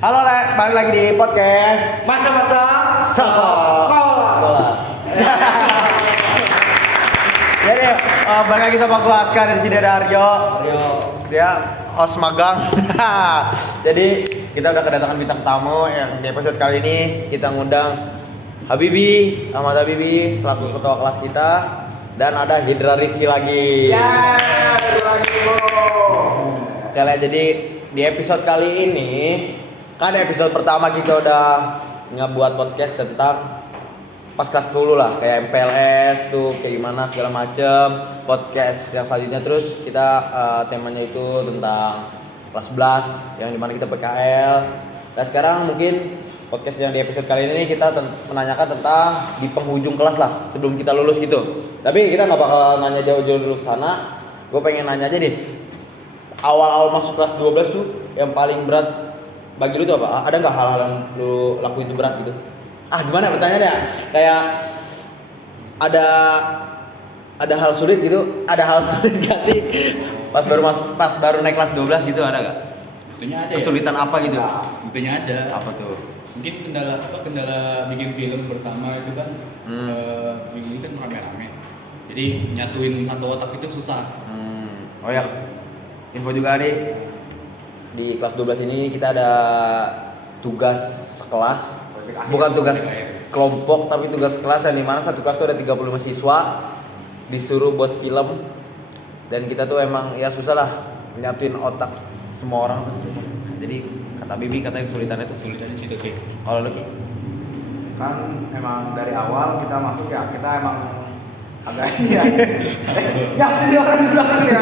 Halo Le, balik lagi di podcast Masa-masa Sekolah. Jadi balik lagi sama gua Askar dari sini ada Aryo. Dia host magang. Jadi kita udah kedatangan bintang tamu yang di episode kali ini kita ngundang Habibi, Ahmad Habibi selaku ketua kelas kita, dan ada Hindra Rizky lagi. Ya, lagi Kalian jadi di episode kali ini kan episode pertama kita udah ngebuat podcast tentang pas kelas 10 lah, kayak MPLS tuh kayak gimana segala macem. Podcast yang selanjutnya terus kita temanya itu tentang kelas 11 yang dimana kita PKL. Nah sekarang mungkin podcast yang di episode kali ini kita menanyakan tentang di penghujung kelas lah, sebelum kita lulus gitu. Tapi kita nggak bakal nanya jauh-jauh dulu ke sana. Gue pengen nanya aja deh, awal-awal masuk kelas 12 tuh yang paling berat bagi lu tuh apa? Ada nggak hal-hal yang lu lakuin itu berat gitu? Gimana pertanyaannya? Kayak ada hal sulit gitu? Ada hal sulit gak sih? Pas baru naik kelas 12 gitu ada nggak? Tentunya ada. Kesulitan ya? apa gitu? Tentunya ada. Apa tuh? Mungkin kendala bikin film bersama itu kan ini kan rame-rame. Jadi nyatuin satu otak itu susah. Oh ya, info juga nih, di kelas 12 ini kita ada tugas kelas, bukan tugas kelompok tapi tugas kelas yang dimana satu kelas tuh ada 35 siswa disuruh buat film, dan kita tuh emang ya susah lah nyatuin otak semua orang tuh susah. Jadi kata Bibi katanya kesulitannya tuh Kesulitannya situ sih. kalau lu Ki? Kan emang dari awal kita masuk ya, kita emang agak ini ya. Nggak sih orang di belakang ya.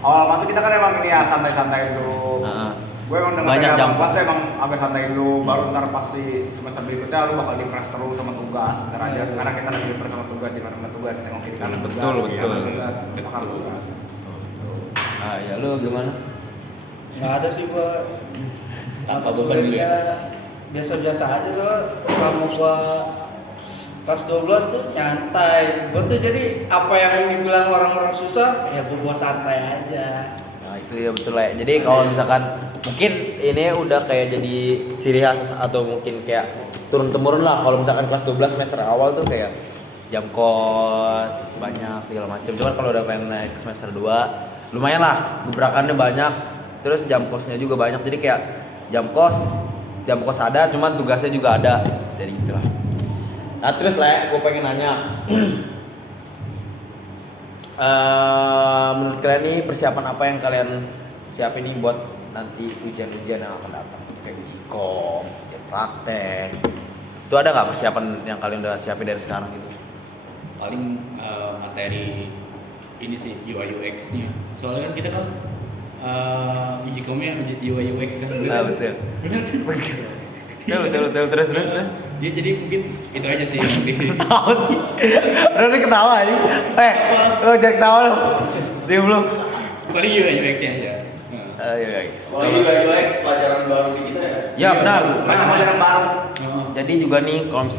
Awal masuk kita kan emang ini ya santai-santai dulu. Gue emang Banyak jam kelas tuh emang agak santai dulu, baru ntar pasti semester berikutnya lu bakal di-press terus sama tugas. Ntar aja sekarang kita lagi di-press sama tugas, di mana tugas, tengok kiri kanan tugas, Betul. tugas, makan tugas. Ya lu gimana? Nggak ada sih gua. Apa beban dulu ya? Biasa-biasa aja soalnya selama gua kelas 12 tuh nyantai. Gua tuh jadi apa yang dibilang orang-orang susah ya gua santai aja. Nah itu ya betul lah. Jadi kalau misalkan mungkin ini udah kayak jadi ciri khas atau mungkin kayak turun temurun lah. Kalau misalkan kelas 12 semester awal tuh kayak jam kos banyak segala macam. Cuman kalau udah pengen naik semester 2 lumayan lah, gebrakannya banyak. Terus jam kosnya juga banyak. Jadi kayak jam kos ada, cuman tugasnya juga ada. Jadi gitulah. Nah terus lah, gue pengen nanya. Menurut kalian nih persiapan apa yang kalian siapin nih buat nanti ujian-ujian yang akan datang, kayak uji kom, ujian praktek. Itu ada nggak persiapan yang kalian udah siapin dari sekarang gitu? Paling materi ini sih UI UX-nya. Soalnya kan kita kan uji komnya UI UX kan. Betul. Bener kan? Betul terus. Ya jadi mungkin itu aja sih yang Apa sih? Udah ketawa nih. Lo jangan ketawa lo. Dia belum. paling UI UX-nya aja. Iya guys. Oh UI UX pelajaran baru di kita ya? Ya benar. Banyak pelajaran baru. Jadi juga nih kalau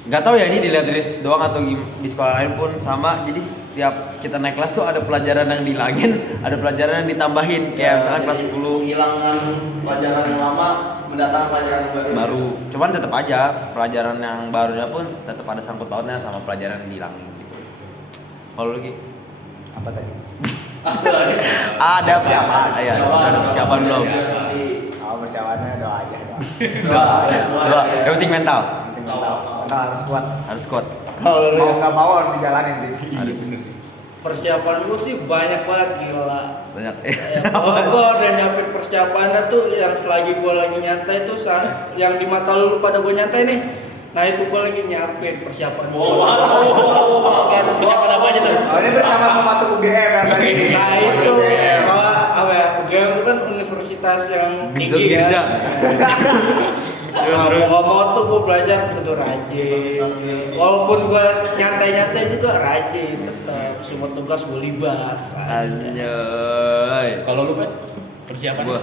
nggak tahu ya ini dilihat dari doang atau di sekolah lain pun sama. Jadi setiap kita naik kelas tuh ada pelajaran yang dihilangin, ada pelajaran yang ditambahin. Kayak misalkan kelas 10 Hilangkan pelajaran yang lama, mendatangkan pelajaran yang baru. Cuman tetap aja pelajaran yang barunya pun tetap ada sangkut pautnya sama pelajaran yang dihilangin gitu. Kalau lu Ki? Apa tadi? Ada persiapan. Iya, ada persiapan belum? Persiapannya doa aja. Dua. Yang penting mental. Harus kuat. Harus kuat. Kalau mau nggak mau harus dijalanin. Harus. Persiapan gua sih banyak banget gila. Banyak. Gua udah nyiapin persiapannya tuh yang selagi gua lagi nyantai tuh yang di mata lu pada gua nyantai nih. Nah itu gua lagi nyiapin persiapan gua. Persiapan apa aja tuh? Oh ini bersama mau masuk UGM ya tadi. Nah itu soalnya apa ya? UGM itu kan universitas yang tinggi Gereja. kan. Mau tuh gue belajar kudu rajin. Walaupun gue nyantai juga rajin tetap. Semua tugas gue libas. Anjay. Kalau lu Pet, persiapan Gua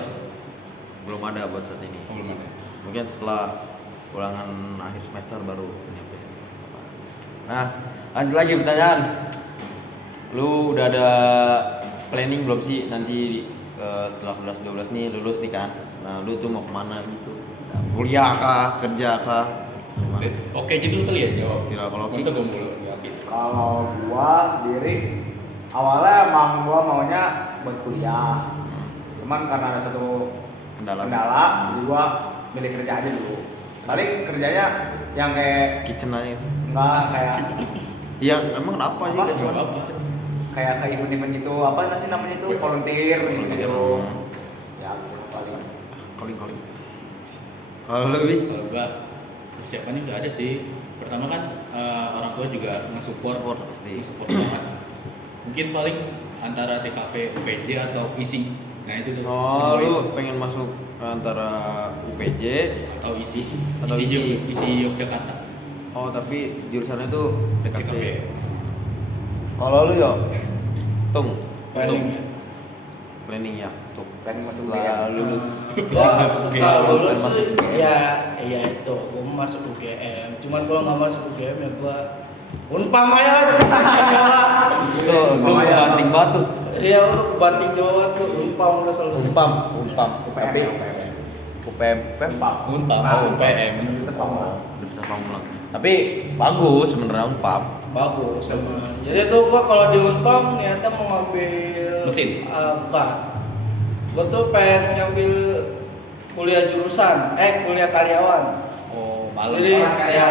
belum ada buat saat ini. belum ada. Mungkin setelah ulangan akhir semester baru nyampe. Nah, lanjut lagi pertanyaan. Lu udah ada planning belum sih nanti setelah kelas 12 nih lulus nih kan. Nah, lu tuh mau kemana gitu? Kuliah kah, kerja kah? Oke aja dulu kali ya jawab. Kira kalau Masa gue mulu yakin. Kalau gua sendiri awalnya emang gua maunya buat kuliah. Cuman karena ada satu kendala. jadi gua milih kerja aja dulu. Paling kerjanya yang kayak Kitchen aja. enggak kayak Iya, emang kenapa Apa? sih? Coba apa? kayak ke event-event gitu, apa sih namanya itu, volunteer gitu. Ya gitu paling. Calling. Kalau lu Bi? Kalau gua persiapannya udah ada sih. Pertama kan orang tua juga nge-support Pasti. nge-support banget. Mungkin paling antara TKV UPJ atau ISI. Nah itu tuh. Oh, Dua itu. lu pengen masuk antara UPJ Atau ISI Atau ISI Yogyakarta. oh tapi jurusannya tuh TKV. DKV. Kalau lu yo, Tung, Planning. planning ya, tuh. Planning masuk Setelah UGM. lulus. Gua setelah lulus Masuk UGM. ya itu gua masuk UGM. Cuman gua nggak masuk UGM ya gua Unpam aja. Tuh, banting banget tuh. Iya, lu banding Jawa tuh Unpam udah selesai. Umpam. Tapi UPM. Unpam, Oh, UPM. Universitas Pamulang. Universitas Pamulang. Tapi bagus sebenarnya Umpam. Bagus sama. Jadi tuh gua kalau di Unpam niatnya mau ngambil Mesin? Bukan. Gua tuh pengen ngambil kuliah jurusan, kuliah karyawan. Oh, malu. Jadi ya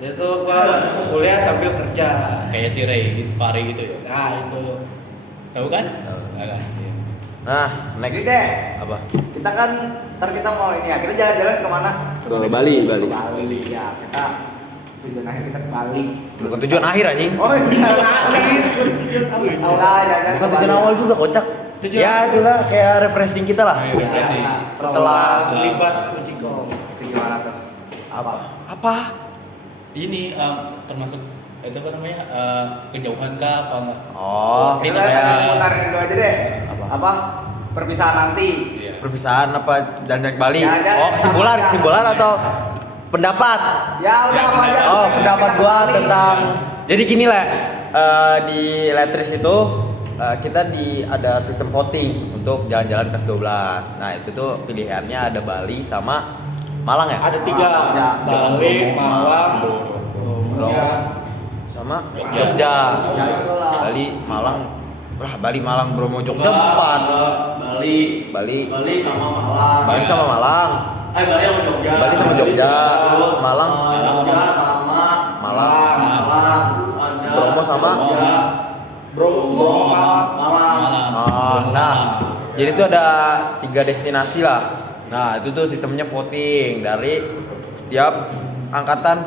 itu gua kuliah sambil kerja. Kayak si Ray gitu, Pari gitu ya. Nah itu Tahu kan? Tahu. Nah, kan? Iya. Nah, next Jadi deh, apa? kita kan ntar kita mau ini ya, kita jalan-jalan kemana? Ke Bali. Ke Bali ya, kita tujuan akhir kita ke Bali. Bukan tujuan akhir anjing. Oh tujuan akhir. Awal jalan Bukan tujuan awal juga kocak. Tujuan- Ya itulah kayak refreshing kita lah. Ayo, refreshing. setelah libas Ujikom. Itu gimana tuh? Apa? Ini termasuk itu apa namanya kejauhan kah apa enggak? Oh, Kita Kita kayak- putarin dulu aja deh. Apa? Perpisahan nanti. Iya. Perpisahan apa dan Bali? Jalan-jalan Oh, kesimpulan atau pendapat? Ya udah apa aja. Oh, pendapat gua Bali. tentang jadi gini lah, di Letris itu kita ada sistem voting untuk jalan-jalan kelas 12. Nah, itu tuh pilihannya ada Bali sama Malang ya? Ada 3, Ya. Bali, Malang, Bromo, sama Jogja. Jogja. Ya, itulah. Bali, Malang. Lah, Bali, Malang, Bromo, Jogja Enggak, 4. Bali Bali sama Malang. Bali sama Malang. Bali sama Jogja. Bali sama Jogja. Terus Malang. Jogja sama Malang. Malang. Terus ada Bromo sama? Jogja. Bromo, Malang. Malang. Nah, jadi itu ada 3 destinasi lah. Nah, itu tuh sistemnya voting dari setiap angkatan,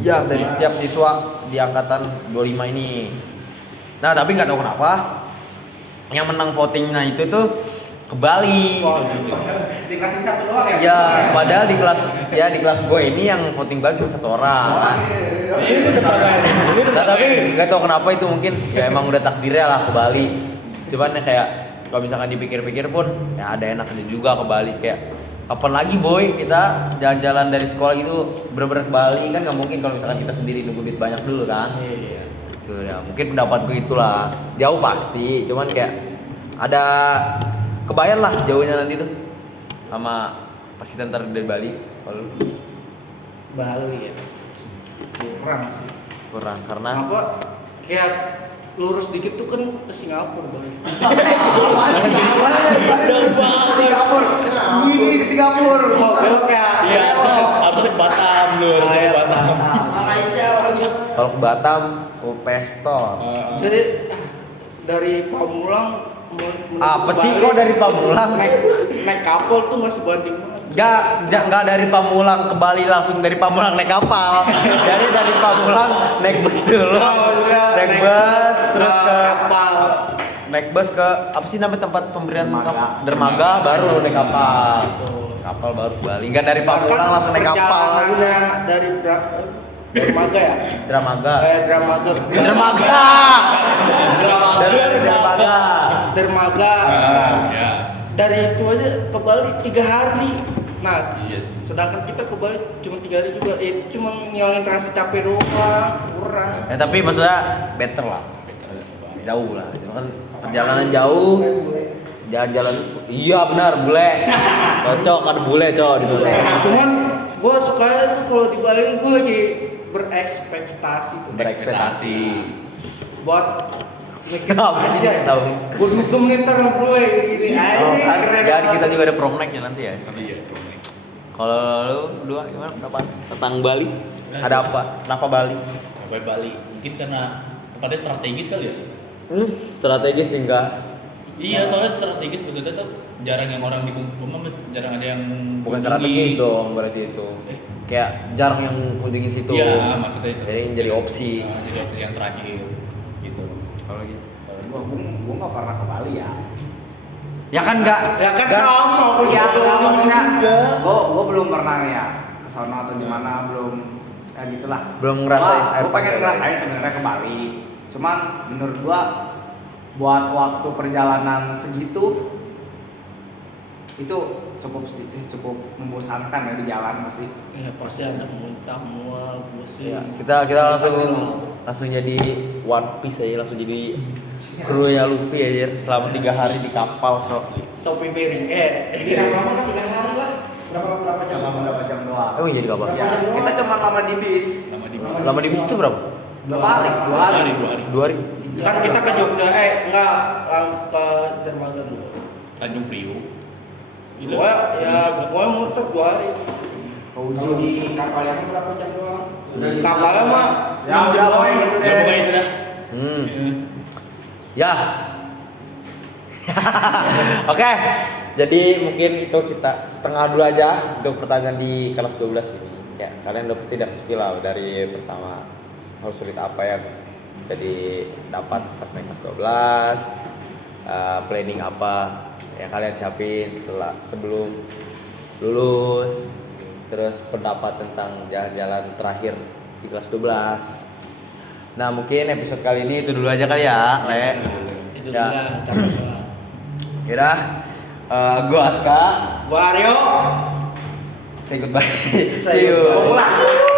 dari setiap siswa di angkatan 25 ini. Nah, tapi nggak tahu kenapa yang menang votingnya itu tuh ke Bali. Dikasih satu doang ya? Ya, padahal di kelas gue ini yang voting Bali cuma 1 orang. Ini udah pada ini Nah, tapi nggak tahu kenapa itu mungkin ya emang udah takdirnya lah ke Bali. Cuman ya kayak kalau misalkan dipikir-pikir pun ya ada enaknya juga ke Bali, kayak kapan lagi boy kita jalan-jalan dari sekolah gitu bener-bener ke Bali, kan nggak mungkin kalau misalkan kita sendiri nunggu duit banyak dulu kan. Iya. Gitu ya, mungkin pendapat gue itulah. Jauh pasti, cuman kayak ada kebayang lah jauhnya nanti tuh sama pas kita ntar dari Bali. Kalau lu Bali ya. Kurang sih. kurang karena Apa kayak lurus dikit tuh kan ke Singapura Bali. Singapura. Gini ke Singapura. Mau belok kayak Iya, harusnya ke Batam lu, harusnya ke Batam. kalau ke Batam ke Pestor. Jadi dari Pamulang menuju Apa sih Bali, kok dari Pamulang? naik kapal tuh nggak sebanding banget. Nggak dari Pamulang ke Bali langsung dari Pamulang naik kapal. Jadi dari Pamulang naik bus dulu. maksudnya Naik bus terus ke kapal. naik bus ke apa sih namanya tempat pemberian Dermaga. dermaga baru naik kapal. Gitu. Kapal baru ke Bali. Nggak dari Pamulang langsung naik kapal. Perjalanannya dari dermaga ya? Dermaga. Dermaga. Dermaga. Dari dermaga. Dermaga. Ya. Dari itu aja ke Bali 3 hari. Nah, Yes. sedangkan kita ke Bali cuma 3 hari juga. Cuma ngilangin rasa capek doang, kurang. Ya tapi maksudnya better lah. Jauh lah. Cuma kan perjalanan jauh Jalan-jalan. Iya benar, bule. Cocok kan bule, cowok di sana. Cuman gua sukanya tuh kalau di Bali gua lagi berekspektasi tuh. Berekspektasi. Buat Kenapa sih dia tahu? Gua dukung ntar bro gini. Oh, Keren. dan kita juga ada prom night-nya nanti ya. Iya, promek. Kalau lu dua gimana pendapat tentang Bali? Ada apa? Kenapa Bali? Sampai Bali. Mungkin karena tempatnya strategis kali ya. Strategis enggak? Iya, soalnya strategis maksudnya tuh jarang yang orang dikumpul, jarang ada yang Bukan kunjungi. strategis dong berarti itu. Kayak jarang yang kunjungin situ. Iya, maksudnya itu. Jadi opsi. Nah, jadi opsi yang terakhir gitu. Kalau gitu. Gua nggak pernah ke Bali ya. Ya kan enggak? Ya kan sama gua Iya, juga. maksudnya juga. gua belum pernah ya ke sana atau di mana belum kayak gitulah. Belum ngerasain air Gua pengen pantai ngerasain sebenarnya ke Bali. Cuman menurut gua buat waktu perjalanan segitu itu cukup membosankan ya di jalan masih. Ya pasti ada muntah, mual, pusing. Ya, kita langsung jadi One Piece aja, langsung jadi krunya Luffy aja selama 3 hari di kapal, cok. Topi piring. lama kan 3 hari lah. Berapa jam? Berapa jam doang. Emang jadi kapal? Ya, kita cuma lama di bis. Sama di Lama di bis itu berapa? 2 hari. 2 hari. 2 hari. Kan kita ke Jogja, enggak ke dermaga dulu. Tanjung Priok. Gua muter 2 hari. Ke ujung. Di kapal yang berapa jam doang? Kapalnya mah Ya udah pokoknya gitu Ya deh. pokoknya itu dah. Ya. Oke. Jadi mungkin itu kita setengah dulu aja untuk pertanyaan di kelas 12 ini. Ya, kalian udah pasti udah kespill lah dari pertama hal sulit apa yang jadi dapat pas naik kelas 12. Planning apa yang kalian siapin sebelum lulus. Terus pendapat tentang jalan-jalan terakhir di kelas 12. Nah, mungkin episode kali ini itu dulu aja kali ya, Le. itu Ya. juga capek soalnya. Yaudah, gua Aska. Gua Aryo. Say goodbye. Say See you. goodbye.